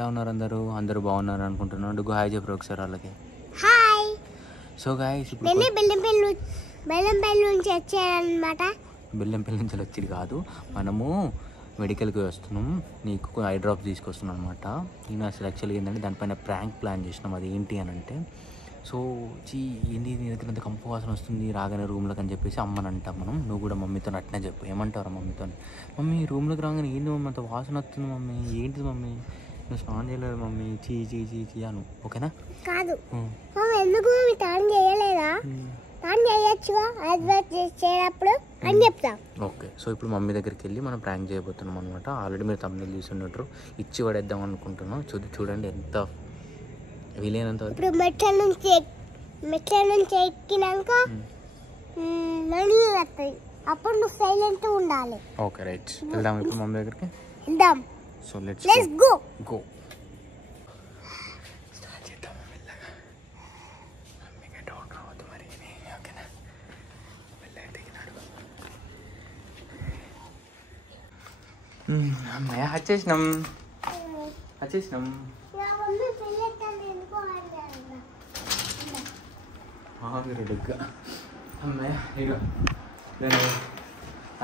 ఎలా ఉన్నారు అందరూ బాగున్నారు అనుకుంటున్నాను. డుగ్గు హాయ్ చెప్పరు ఒకసారి వాళ్ళకి. హాయ్. సో గాయ్స్ ఇప్పుడు బెల్లంపల్లి నుంచి వచ్చారనమాట. బెల్లంపల్లి నుంచి వచ్చింది కాదు, మనము మెడికల్కి వస్తున్నాం. నీకు ఐ డ్రాప్స్ తీసుకొస్తున్నాం అనమాట. నేను అసలు యాక్చువల్గా ఏంటంటే దానిపైన ప్రాంక్ ప్లాన్ చేసినాం. అది ఏంటి అని అంటే, సో ఏంటి నీ దగ్గర అంత కంపు వాసన వస్తుంది రాగానే రూమ్లోకి అని చెప్పేసి అమ్మని అంటాం మనం. నువ్వు కూడా మమ్మీతో అట్నే చెప్పు. ఏమంటారా మమ్మీతో? మమ్మీ రూమ్లోకి రాగానే ఏంది మమ్మీ అంత వాసన వస్తుంది మమ్మీ, ఏంటిది మమ్మీ, నువ్వు స్నానం చేయలేదు మమ్మీ, చీ చీ చీ చీ అను. ఓకేనా? కాదు ఎందుకు స్నానం చేయలేదా? స్నానం చేయొచ్చుగా చేసేటప్పుడు అని చెప్తా. ఓకే, సో ఇప్పుడు మమ్మీ దగ్గరికి వెళ్ళి మనం ప్రాంక్ చేయబోతున్నాం అనమాట. ఆల్రెడీ మీరు తమ్ముళ్ళు చూస్తున్నట్టు ఇచ్చి పడేద్దాం అనుకుంటున్నాం. చూడండి ఎంత వీలైనంత వరకు. ఇప్పుడు మెట్ల నుంచి ఎక్కినాక మళ్ళీ వస్తాయి, అప్పుడు నువ్వు సైలెంట్ ఉండాలి. ఓకే రైట్, వెళ్దాం ఇప్పుడు మమ్మీ దగ్గరికి. వెళ్దాం. So let's go. స్టార్ట్ చేద్దాం మెల్లగా. మమ్మీకి డౌట్ రావద్దు మరి. ఓకేనా? మెల్లగా దిగినాడు. అమ్మయ్య వచ్చేసినాం. డుగ్గా అమ్మయ్య. ఇక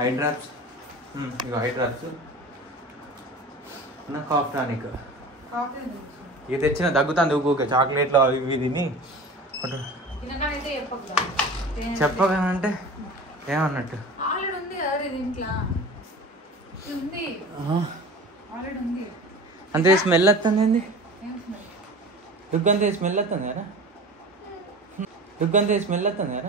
ఐ డ్రాప్స్, నా కాఫ్ టానిక్ ఇక తెచ్చిన దగ్గుతాను ఊకే చాక్లెట్లు ఇవి తిని. చెప్పగానంటే ఏమన్నట్టు అంతే స్మెల్ వస్తుంది. ఏంది డుగ్గు అంతే స్మెల్ వస్తుంది కదా?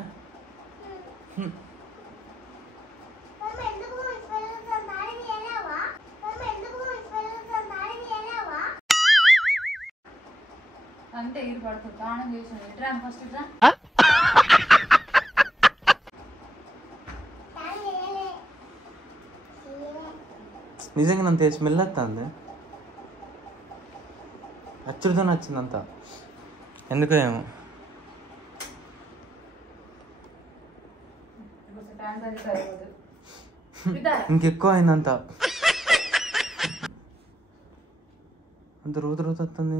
అంటే ఇది పడుతుంది స్నానం చేసాను ఫస్ట్ నిజంగా అంతే స్మెల్ వస్తుంది. అచ్చుడితో నచ్చిందంతా ఎందుకో ఏమో. ఇంకెక్కువ అయిందంత. అంత రోజు వస్తుంది.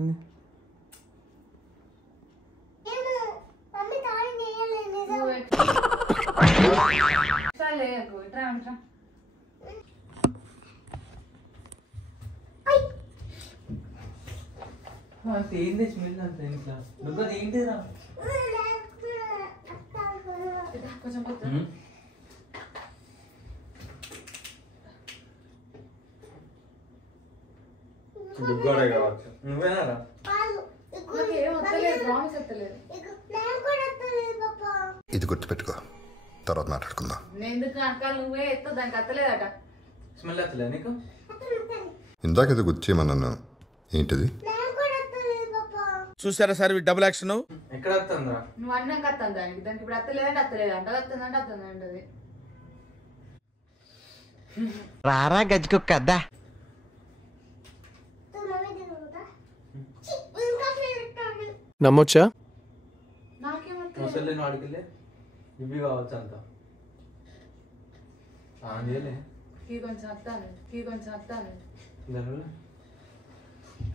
ఏంటి స్మెల్ అంత ఇంట్లో? ఏంటిరా కొంచెం నువ్వేనారా? ఇది గుర్తుపెట్టుకో, తర్వాత మాట్లాడుకుందాం. ఎందుకు అక్క నువ్వే ఎత్తో దానికి అత్తలేదట. స్మెల్ వస్తలే నీకు? ఇందాక ఇది గుర్తు చేయమన్నాను. ఏంటిది? చూసారా సార్ డబుల్ యాక్షన్? ఎక్కడ వస్తుందా? నువ్వు అన్నాక వస్తాను దానికి ఇప్పుడు అత్తలేదంటే అత్తలేదంట, వస్తుందంటే వస్తుందంటది. రారా గజ్జుకొక్కద్దా. నమ్మొచ్చా? ముసలి వాడికి ఇవి కావచ్చు అంత కొంచెం వస్తాను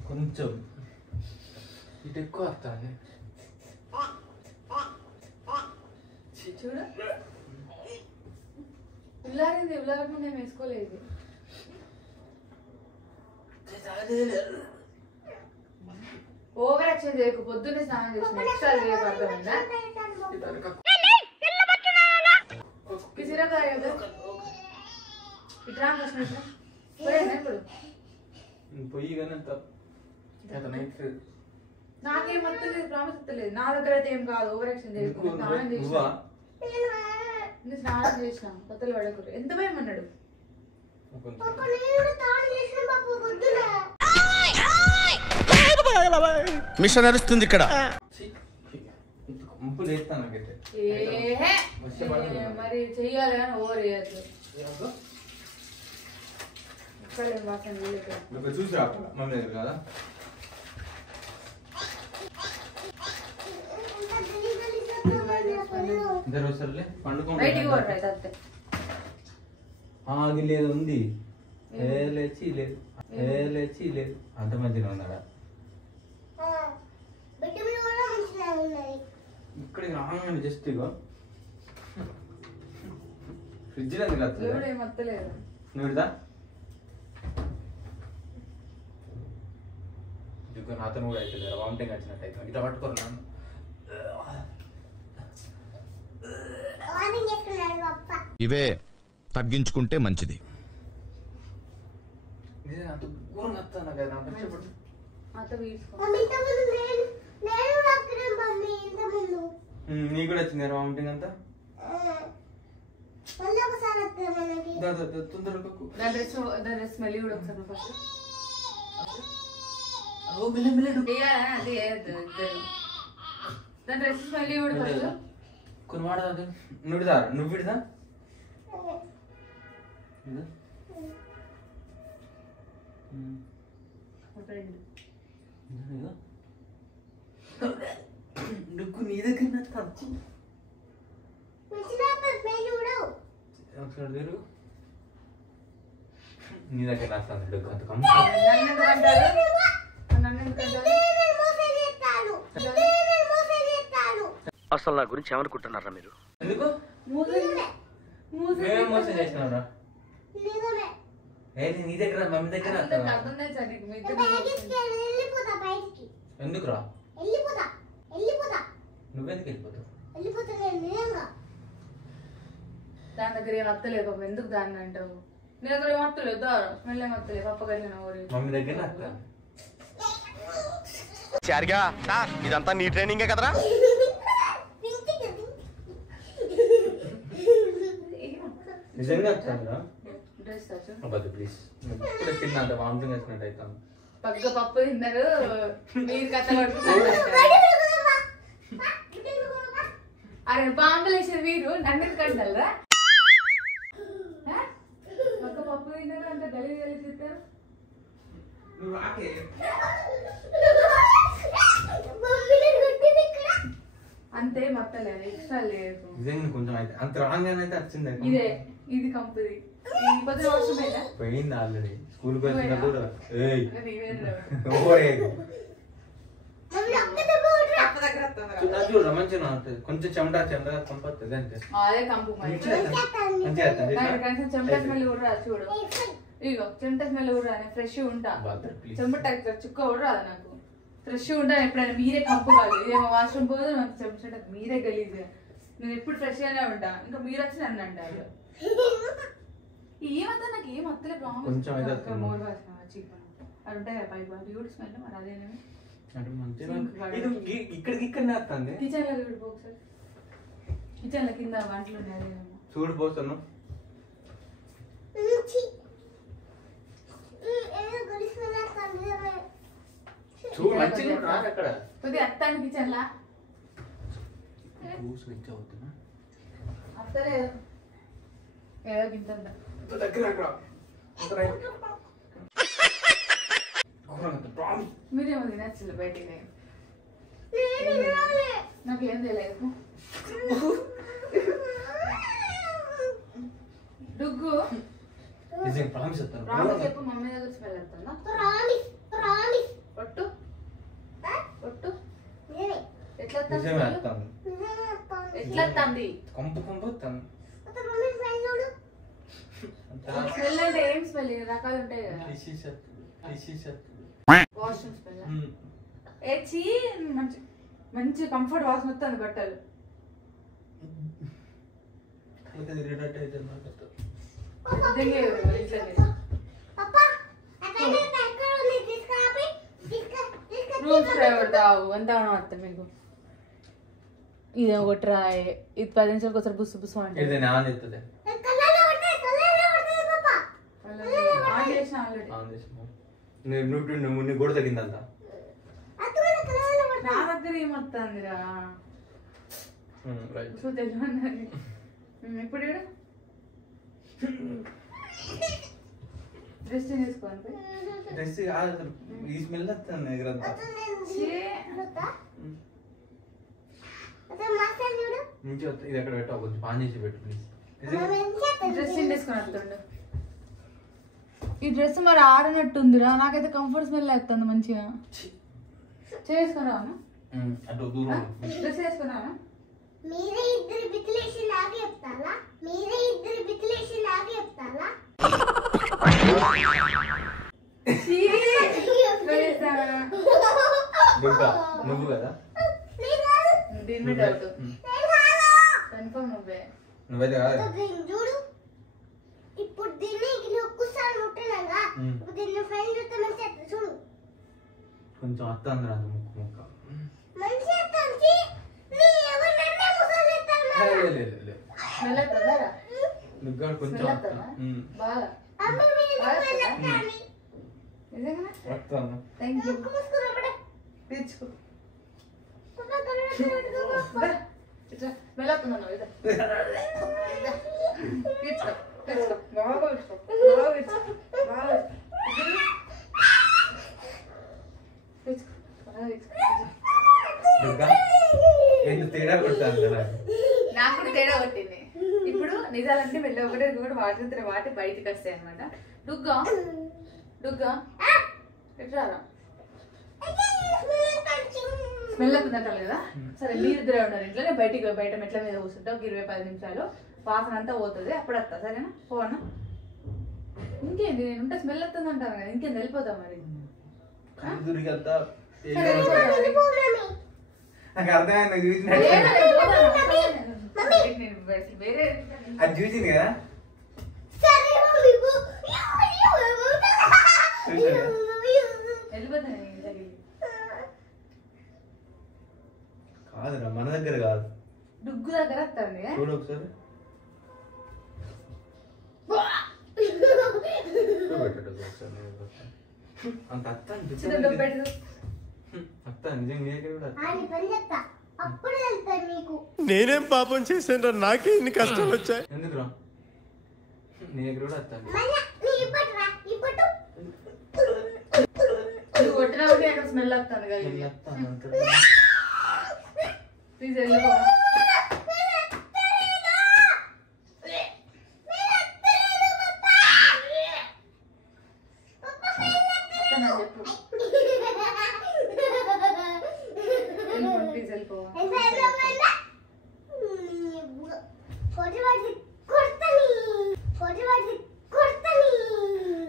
కొంచెం ఇటు ఎక్కువ వస్తాను. చూడు ఉల్లారింది, ఉల్లారకుండా నేను వేసుకోలేదు. ఓవర్ యాక్షన్ చేయకు, పొద్దున్నే స్నానం చేసిన ఎక్స్ట్రా చేయకు, అర్థమైందా? కిసిరకాయ కదా ఇట్లా ఇప్పుడు పొయ్యి కానీ నాకేం వస్తలేదు, ప్రామిస్ వస్తలేదు. నా దగ్గర అయితే ఏం కాదు, ఓవర్ యాక్షన్ చేయకు. స్నానం చేసిన స్నానం చేసిన కొత్తలు పడకూడదు. ఎంత భయం అన్నాడు? మిషన్ నడుస్తుంది ఇక్కడ. మరి చెయ్యాలి కానీ ఓవర్ చేయద్దు. చూసిరా మమ్మీ దగ్గర కదా? ఇద్దరు వస్తారులే, పండుకోండి. బయటికి పోరు అయితే అది లేదు ఉంది లేచి లేదు లేచి లేదు అంత మంచిగా ఉన్నాడా బెడ్రూమ్లో కూడా మంచిగా ఉన్నది. ఇక్కడికి రాగానే జస్ట్ ఇగో ఫ్రిడ్జ్లో ఎందుకు దేవుడు ఏమత్తలేదు. నువ్వుదా ఇంకో నాతో కూడా అయితే వామిటింగ్ వచ్చినట్టు అయితే ఇట్లా పట్టుకోరు వార్నింగ్ చేస్తున్నాడు పప్ప. ఇవే తగ్గించుకుంటే మంచిది. అంత ఘోరంగా వస్తాను కదా అత్త వీసుకో. మమ్మీ ఇంతకుముందు నేను రాకున్నాను మమ్మీ ఇంతకుముందు. నీకు కూడా వచ్చింది వామిటింగ్ అంతా మళ్ళీ ఒకసారి వస్తుంది మనకి. తొందరగా దాని డ్రెస్ స్మెల్ కూడా ఒకసారి ఫస్ట్. అది దాని డ్రెస్ స్మెల్ కూడా ఫస్ట్. కొన్ని వాడదా నువ్వుదా నువ్వు విడదా నువ్వు నీ దగ్గర ఒకసారి తెరు నీ దగ్గర రాస్తాను డొక్కు అంత కమ్మ అసలు నా గురించి ఏమనుకుంటున్నారా మీరు? ఎందుకు మేమేం మోసం చేసినావురా నీ దగ్గర మమ్మీ దగ్గర ఎందుకురా నువ్వెందుకు వెళ్ళిపోతావు దాని దగ్గర ఏం అత్తలేదు పాప. ఎందుకు దాన్ని అంటావు? నీ దగ్గర ఏం అత్తలేదు దారు స్మెల్ ఏం అత్తలేదు పప్ప కలిగిన మమ్మీ దగ్గర అత్త చారిగా ఇదంతా నీ ట్రైనింగే కదరా? నిజంగా వచ్చానురా డ్రెస్ అబ్బద్దు ప్లీజ్ ఇప్పుడే తిన్నంత వామిటింగ్ వచ్చినట్టు అవుతాను పక్క పప్పు తిన్నారు మీరు కథ పడుతున్నారు. అరే బాంబులు వేసేది మీరు నన్ను కంటారా? పక్క పప్పు తిన్నారు అంత గలీజ్ గలీజ్ తింటారు. నువ్వు రాకే అంతే మత్తలేదు ఎక్స్ట్రా లేదు. నిజంగా కొంచెం అయితే అంత రాగానే అయితే వచ్చింది ఇదే ఇది కంపెనీ ఈ పొద్దున వర్షం అయినా పోయింది ఆల్రెడీ స్కూల్కి వచ్చినప్పుడు ఏయ్ చూడరా మంచిగా ఉంటుంది కొంచెం చెమట కంపొస్తుంది అంతే అదే కంపు మంచిగా కనీసం చెమట స్మెల్ కూడా రాదు చూడు. ఇగో చెమట స్మెల్ కూడా రాదు. ఫ్రెష్ ఉంటా చెమట చుక్క కూడా రాదు నాకు. ఫ్రెష్ ఉంటా ఎప్పుడైనా మీరే కంపు కాదు. ఇదేమో వాష్రూమ్ పోదు నాకు చెమట మీరే గలీజ్. నేను ఎప్పుడు ఫ్రెష్ గానే ఉంటా. ఇంకా మీరు వచ్చి నన్ను అంటారు ఏమంతా నాకు ఏం అత్తలే కొంచెం మోర్ వాసన చీప్ అది ఉంటాయి కదా పైపు అది కూడా స్మెల్ మరి అదేనేమి ఇక్కడికి ఇక్కడ వస్తుంది కిచెన్ లో చూడు ఒకసారి. కిచెన్ లో కింద వంటలు ఉన్నాయి అదేనేమో చూడు పోతున్నావు చూడు మంచిగా రాదు అక్కడ కొద్దిగా అత్తాను కిచెన్ లా స్విచ్ అవుతున్నా అత్తలేదు ఏదో గింత దగ్గర మీరేమో తినచ్చు బయటికి నాకు ఏం తెలియదు. డుగ్గు ప్రామిస్ చెప్పు మమ్మీ దగ్గర స్మెల్ వస్తుందా? పట్టు పట్టు ఎట్లా ఎట్లా వస్తుంది కంపు కంపు వస్తుంది స్మెల్ అంటే ఏం స్మెల్ రకాలు ఉంటాయి కదా. వాష్రూమ్ స్మెల్ ఏచి మంచి మంచి కంఫర్ట్ వాసన వస్తుంది బట్టలు. రూమ్ స్ప్రే కొడతావు ఎంత వస్తా మీకు. ఇది ఒకటి రాయి ఇది 10 నిమిషాలకు ఒకసారి బుస్సు బుస్సు అంటే నువ్వు కూడా తగ్గిందంతా నా దగ్గర ఏమొస్తుందిరా ఇప్పుడు డ్రెస్ చేసుకోండి డ్రెస్ ఈ స్మెల్ వస్తుంది ఇది ఎక్కడ పెట్టావు కొంచెం ఆన్ చేసి పెట్టు ప్లీజ్. డ్రెస్ చేసుకొని వస్తుండు ఈ డ్రెస్ మరి ఆడనట్టుందిరా, నాకైతే కంఫర్ట్ స్మెల్ వేస్తుంది మంచిగా. చేసుకున్నావా డ్రెస్ వేసుకున్నావా? మీరే ఇద్దరు బిత్తులేసి నాకు చెప్తారా? మీరే ఇద్దరు బిత్తులేసి నాకు చెప్తారా? నువ్వు కదా దీని డౌట్ కన్ఫర్మ్ నువ్వే చూడు ఇప్పుడు దీన్ని ఒక్కసారి ముట్టినాగా ఇప్పుడు దీన్ని ఫ్రెండ్ చూస్తే మంచి చూడు కొంచెం వస్తుంది రా ముక్కు ముక్క మంచి అత్తంచి నీ ఎవరు నన్నే ముసలు చేస్తారా? నువ్వు కొంచెం బాగా అమ్మ మీరు వెళ్ళొస్తాని నిజంగా వస్తాను. Thank you. ముసుకున్నప్పుడే తెచ్చుకో పప్పా కళ్ళ పెట్టుకో. వెళ్ళొస్తున్నాను తెచ్చుకో తెచ్చుకో బాగా తెచ్చుకో బాగా తెచ్చుకో బాగా తెచ్చుకో. ఎందుకు తేడా కొడతాను నాకు కూడా తేడా కొట్టింది. ఇప్పుడు నిజాలంటే వెళ్ళి ఒకటే కూడా వాటి వాటి బయటికి వస్తాయి అనమాట. డుగ్గా డుగ్గా ఎట్రారా స్మెల్ అవుతుందంటారు కదా. సరే మీరిద్దరే ఉన్నారు ఇంట్లో, నేను బయట మెట్ల మీద కూర్చుంటా ఒక 20-10 నిమిషాలు, వాసన అంతా పోతుంది, అప్పుడు వస్తా. సరేనా? పోనా? ఇంకేంటి నేను ఉంటే స్మెల్ వస్తుంది అంటాను కదా, ఇంకేం వెళ్ళిపోతాం మరి. నాకు అర్థమైంది వేరే అది చూసింది కదా. వెళ్ళిపోతాను కాదురా మన దగ్గర కాదు, డుగ్గు దగ్గర వస్తుంది. చూడు ఒకసారి అంత అత్త అప్పుడు వెళ్తాను నీకు. నేనేం పాపం చేశాను నాకే ఇన్ని కష్టాలు వచ్చాయి. ఎందుకురా నీ దగ్గర కూడా అత్త మళ్ళా నీ ఇప్పట్రా ఇప్పటు నువ్వు కొట్టినా కూడా అక్కడ స్మెల్ వస్తుంది కదా. ప్లీజ్ వెళ్ళిపో. చెప్పు ప్లీజ్ వెళ్ళిపో.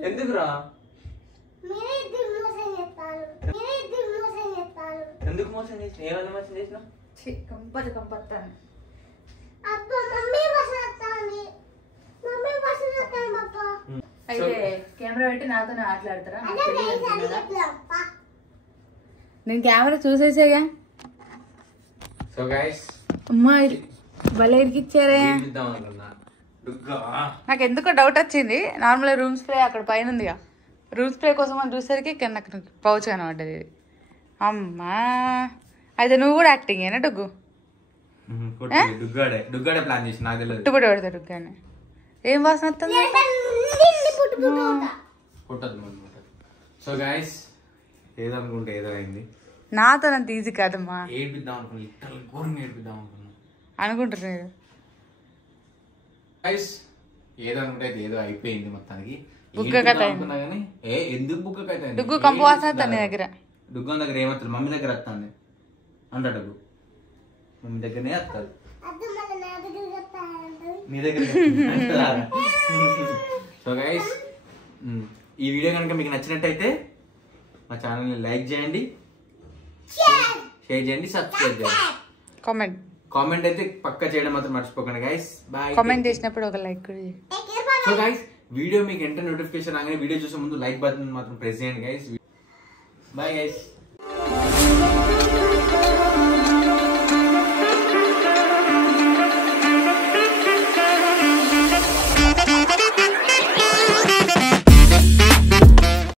ఎందుకురా ఎందుకు మోసం చేసిన? ఏమన్నా మోసం చేసిన? కంపత్తాను అయితే కెమెరా పెట్టి నాతోనే ఆటలాడతారా? నాకు తెలియదు అనుకున్నారా? నేను కెమెరా చూసేసాగా. సో గైస్ అమ్మా భలే ఇరికిచ్చారే. నాకు ఎందుకో డౌట్ వచ్చింది. నార్మల్గా రూమ్ స్ప్రే అక్కడ పైన ఉందిగా, రూమ్ స్ప్రే కోసం అని చూసేసరికి నాకు పౌచ్ కనబడ్డది. అమ్మా అయితే నువ్వు కూడా యాక్టింగ్ ఏనా డుగ్గు? డుగ్గాడే ప్లాన్ చేసి నాకు తెలియదు. పుట్టుబడి పడతాడు డుగ్గానే. ఏం వాసన వస్తుంది? సో గైస్ ఏదో అనుకుంటే ఏదో అయింది. నాతో అంత ఈజీ కాదమ్మా. ఏడిపిద్దాం అనుకున్నా, లిటరల్ ఘోరంగా ఏడిపిద్దాం అనుకున్నా అనుకుంటున్నారు. గైస్ ఏదో అనుకుంటే ఏదో అయిపోయింది మొత్తానికి. బుగ్గ కథ అనుకున్నా కానీ ఎందుకు బుగ్గ కథ? డుగ్గు కంపు వాసన వస్తుంది నీ దగ్గర. డుగ్గు దగ్గర ఏమవుతుంది? మమ్మీ దగ్గర వస్తాను అంట. డబ్బు మమ్మీ దగ్గరనే వస్తుంది, నీ దగ్గర. సో గైస్ ఈ వీడియో కనుక మీకు నచ్చినట్టయితే మా ఛానల్ని లైక్ చేయండి, షేర్ చేయండి, సబ్స్క్రైబ్ చేయండి. కామెంట్ అయితే పక్కా చేయడం మాత్రం మర్చిపోకండి గైస్. బాయ్. కామెంట్ చేసినప్పుడు ఒక లైక్ కూడా చేయండి. సో గైస్ వీడియో మీకు వెంటనే నోటిఫికేషన్ రాగానే వీడియో చూసే ముందు లైక్ బటన్ మాత్రం ప్రెస్ చేయండి గైస్. Bye guys.